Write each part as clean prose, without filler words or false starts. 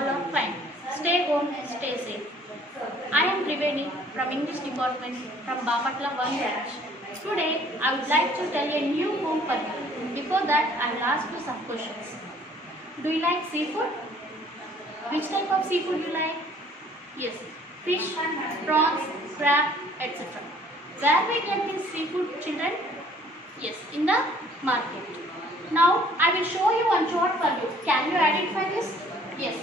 all are fine. Stay home, stay safe. I am Triveni from English department from Bapatla 1 branch. Today, I would like to tell a new poem for you. Before that, I will ask you some questions. Do you like seafood? Which type of seafood you like? Yes, fish, prawns, crab, etc. Where we get this seafood, children? Yes, in the market. Now, I will show you one chart for you. Can you identify this? Yes.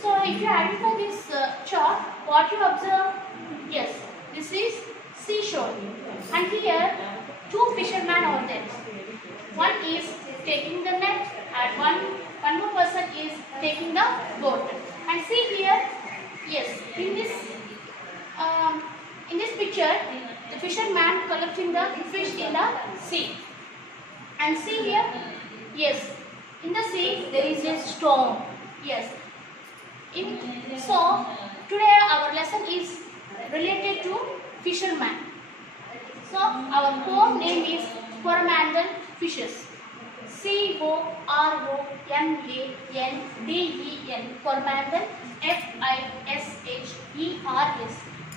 So, if you identify this chart, what you observe? Yes, this is seashore. And here, two fishermen are there. One is taking the net and one more person is taking the boat. And see here, yes, in this picture, the fisherman collecting the fish in the sea. And see here, yes, in the sea there is a storm. Yes. So today our lesson is related to fisherman. So our poem name is Coromandel Fishes. Coromandel, Coromandel,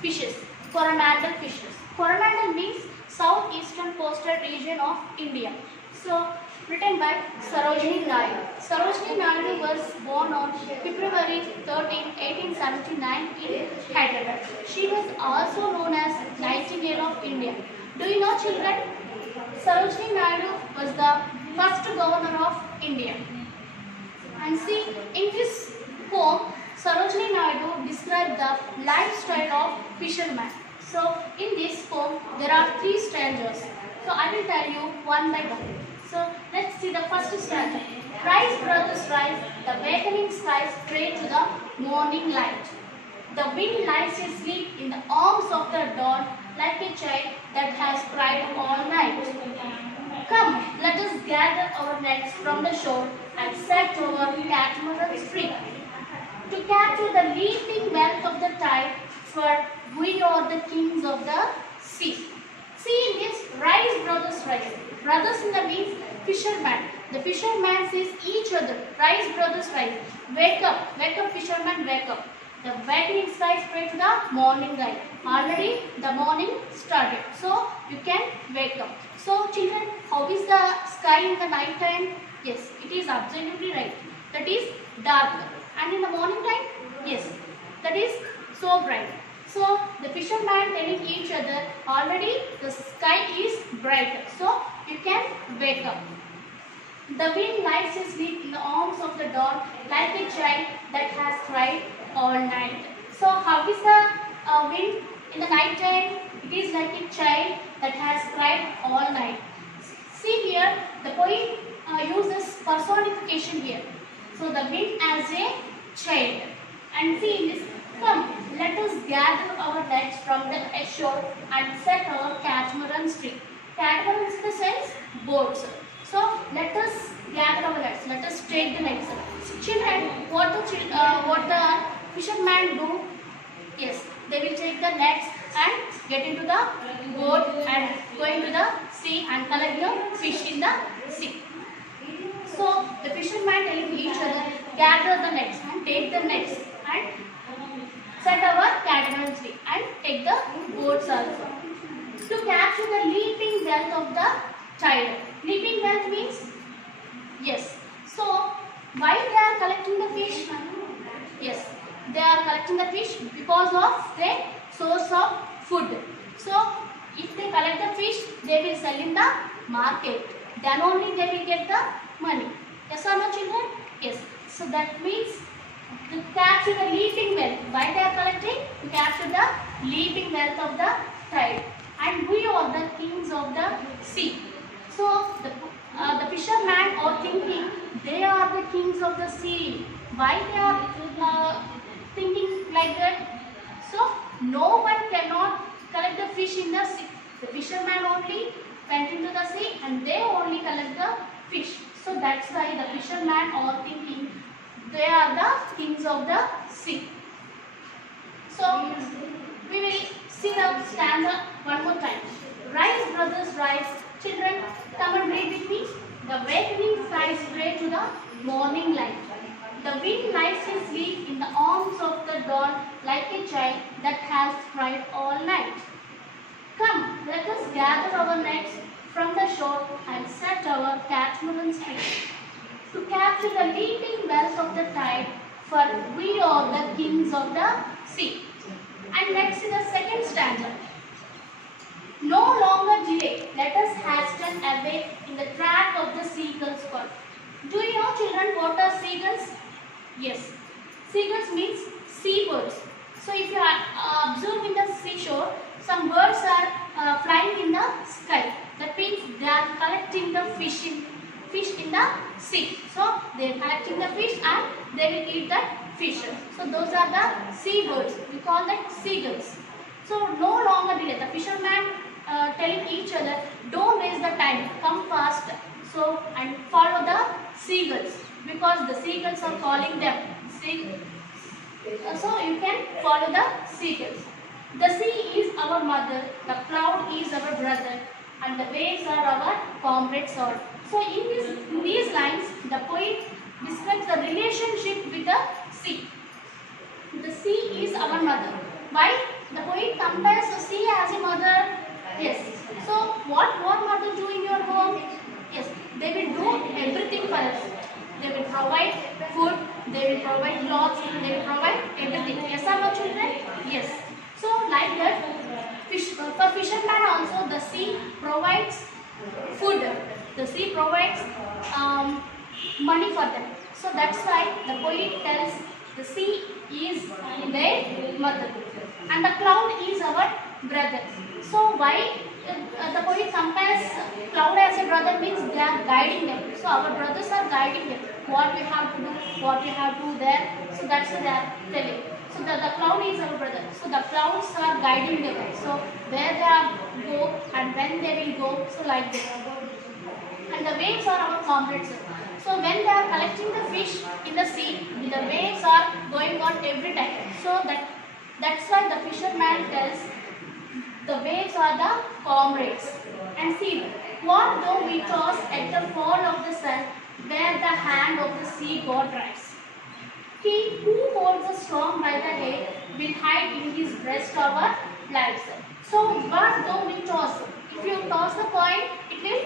Fishes. Fishes. Coromandel fishes. Coromandel means southeastern coastal region of India. So, written by Sarojini Naidu. Sarojini Naidu was born on February 13, 1879 in Hyderabad. She was also known as Nightingale of India. Do you know, children? Sarojini Naidu was the first governor of India. And see, in this poem, Sarojini Naidu described the lifestyle of fishermen. So, in this poem, there are three stanzas. So, I will tell you one by one. So, let's see the first stanza. Rise, brothers, rise, the awakening skies pray to the morning light. The wind lies asleep in the arms of the dawn like a child that has cried all night. Come, let us gather our nets from the shore and set our catamarans free to capture the leaping wealth of the tide, for we are the kings of the sea. See in this, rise, brothers, rise. Brothers in the means fisherman. The fisherman says each other, rise, brothers, rise. Wake up, fisherman, wake up. The awakening skies pray to the morning light. Already the morning started, so you can wake up. So children, how is the sky in the night time? Yes, it is absolutely right. That is dark. And in the morning time? Yes, that is so bright. So the fishermen telling each other, already the sky is bright, so you can wake up. The wind lies asleep in the arms of the dawn like a child that has cried all night. So how is the wind in the night time? It is like a child that has cried all night. See here, the poet uses personification here. So the wind as a child. And see in this, come, let us gather our nets from the shore and set our catamarans free. Catamarans in the sense boats. So let us gather our nets. Let us take the nets. Children, what the fishermen do? Yes, they will take the nets and get into the boat and go into the sea and collect the fish in the sea. So the fishermen telling each other, gather the nets and take the nets and set our catamarans free and take the boats also. To capture the leaping wealth of the tide. Leaping wealth means? Yes. So, why they are collecting the fish? Yes. They are collecting the fish because of their source of food. So, if they collect the fish, they will sell in the market. Then only they will get the money. Yes or no, children? Yes. So, that means to capture the leaping wealth. Why they are collecting? To capture the leaping wealth of the tide. And we are the kings of the sea. So the fishermen are thinking they are the kings of the sea. Why they are thinking like that? So no one cannot collect the fish in the sea. The fishermen only went into the sea and they only collect the fish. So that's why the fishermen are thinking they are the kings of the sea. So we will see the stanza one more time. Rise, brothers, rise. Children, come and read with me. The awakening skies pray to the morning light. The wind lies his sleep in the dawn like a child that has cried all night. Come, let us gather our nets from the shore and set our catamarans free to capture the leaping wells of the tide, for we are the kings of the sea. And next is the second stanza. No longer delay, let us hasten away in the track of the seagull's call. Do you know, children, what are seagulls? Yes. Seagulls means seabirds. So if you observe in the seashore, some birds are flying in the sky. That means they are collecting the fish in the sea. So they are collecting the fish and they will eat that fish. So those are the seabirds. We call that seagulls. So no longer delay. The fisherman telling each other, don't waste the time, come fast. So and follow the seagulls because the seagulls are calling them. So you can follow the seagulls. The sea is our mother, the cloud is our brother, and the waves are our comrades all. So in these lines, the poet describes the relationship with the sea. The sea is our mother. Why? The poet compares the sea as a mother. Yes. So what mother do in your home? Yes, they will do everything for us. They will provide food, they will provide clothes, they will provide everything. Yes or no, children? Yes. So like that, for fishermen also the sea provides food. The sea provides money for them. So that's why the poet tells the sea is their mother and the cloud is our brother. So why the poet compares cloud as a brother means they are guiding them. So our brothers are guiding them. What we have to do, what we have to do there. So that's what they are telling. So the cloud is our brother. So the clouds are guiding them. So where they are go and when they will go. So like this. And the waves are our comrades. So when they are collecting the fish in the sea, the waves are going on every time. So that's why the fisherman tells the waves are the comrades. And see, what though we toss at the fall of the sun, where the hand of the sea god drives. He who holds the storm by the head will hide in his breast our lives. So what though we toss? If you toss the coin, it will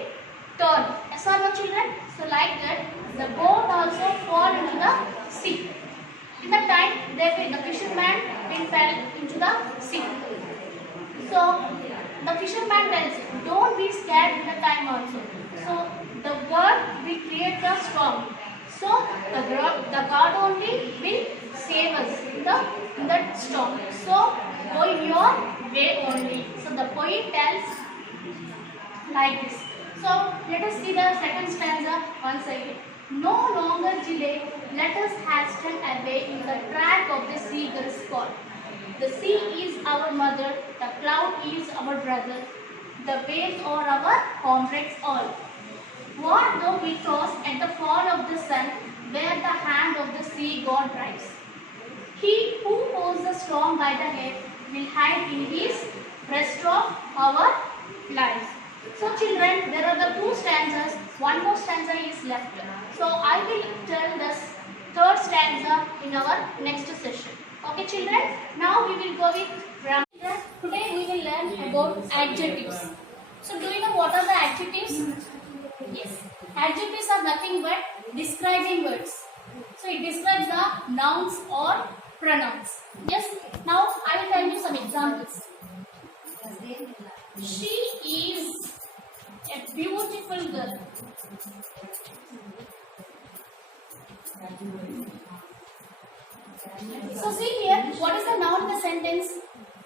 turn. Yes or no, children? So like that, the boat also fall into the sea. In the time, the fisherman will fall into the sea. So the fisherman tells, don't be scared in the time also. So the God will create the storm. So the God only will save us in that storm. So go in your way only. So the poet tells like this. So let us see the second stanza once again. No longer delay, let us hasten away in the track of the seagull's call. The sea is our mother, the cloud is our brother, the waves are our comrades all. What though we toss at the fall of the sun, where the hand of the sea god drives? He who holds the storm by the head will hide in his breast of our lives. So children, there are the two stanzas, one more stanza is left. So I will tell the third stanza in our next session. Okay children, now we will go with grammar. Today we will learn about adjectives. So do you know what are the adjectives? Yes. Adjectives are nothing but describing words. So it describes the nouns or pronouns. Yes. Now I will tell you some examples. She is a beautiful girl. So see here, what is the noun in the sentence?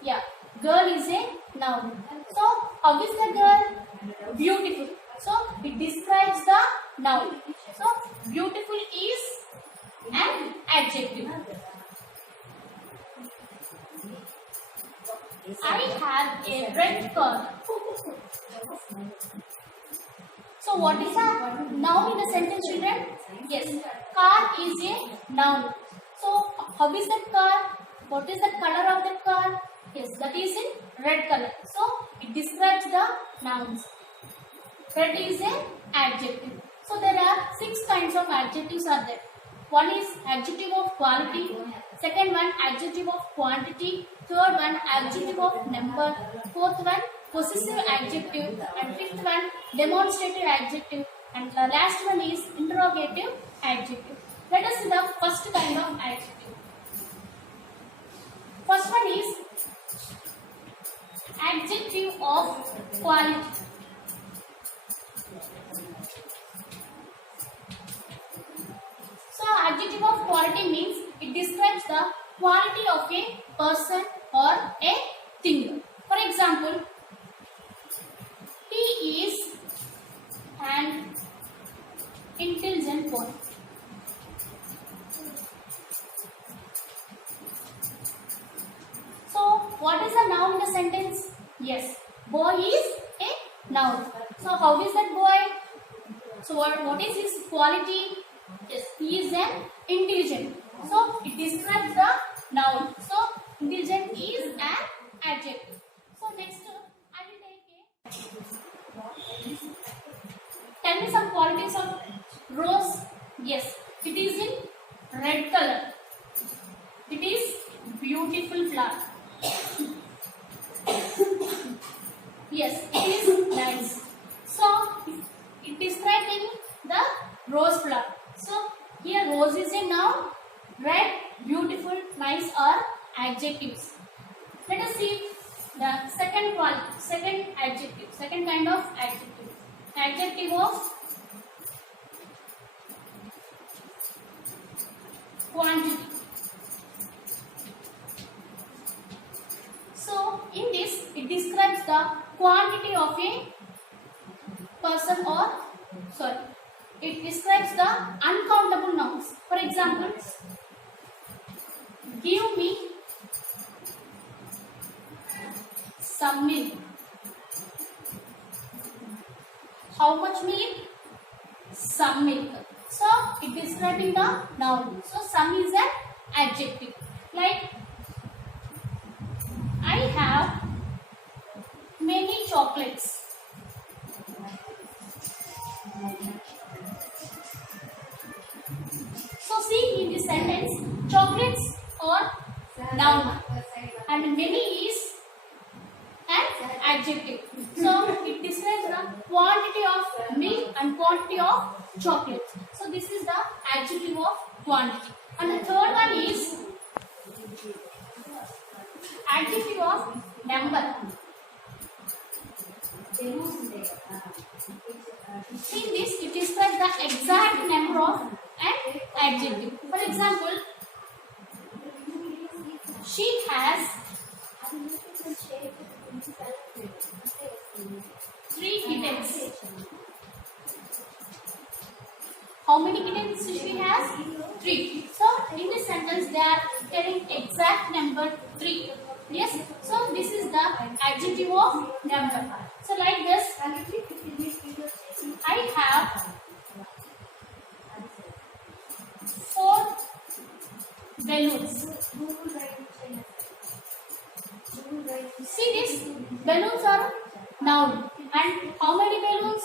Yeah, girl is a noun. So how is the girl? Beautiful. So it describes the noun. So beautiful is an adjective. I have a red car. So what is a noun in the sentence, children? Yes, car is a noun. So how is that car? What is the color of that car? Yes, that is in red color. So it describes the nouns. Red is an adjective. So there are 6 kinds of adjectives are there. One is adjective of quality, second one adjective of quantity, third one adjective of number, fourth one possessive adjective, and fifth one demonstrative adjective, and the last one is interrogative adjective. Let us see the first kind of adjective. First one is adjective of quality. So adjective of quality means it describes the quality of a person or a thing. For example, he is an intelligent boy. So what is the noun in the sentence? Yes, boy is a noun. So how is that boy? So what is his quality? Yes, he is an intelligent. So it describes the noun. So intelligent is an adjective. So next I will take a. Tell me some qualities of rose. Yes, it is in red color. It is beautiful flower. Yes, it is nice. So it describes in the rose flower. So here rose is a noun, red, beautiful, nice are adjectives. Let us see the second adjective, second kind of adjective. Adjective of quantity. So in this it describes the quantity of a person or it describes the uncountable nouns. For example, give me some milk. How much milk? Some milk. So it is describing the noun. So some is an adjective. Like I have many chocolates. So see in this sentence, chocolates are noun and many is an adjective. So it describes the quantity of milk and quantity of chocolates. So this is the adjective of quantity. And the third one is adjective of number. See this, it describes the exact number of an adjective. For example, she has 3 kittens. How many kittens she has? 3. So in this sentence they are telling exact number 3. Yes. So this is the adjective of number. So like this, I have 4 balloons. See this, balloons are noun. And how many balloons?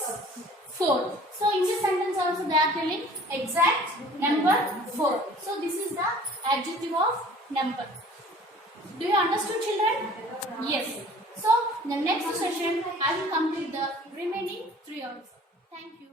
4. So in this sentence also they are telling exact number 4. So this is the adjective of number. Do you understood, children? Yes. So in the next session I will complete the remaining 3 also. Thank you.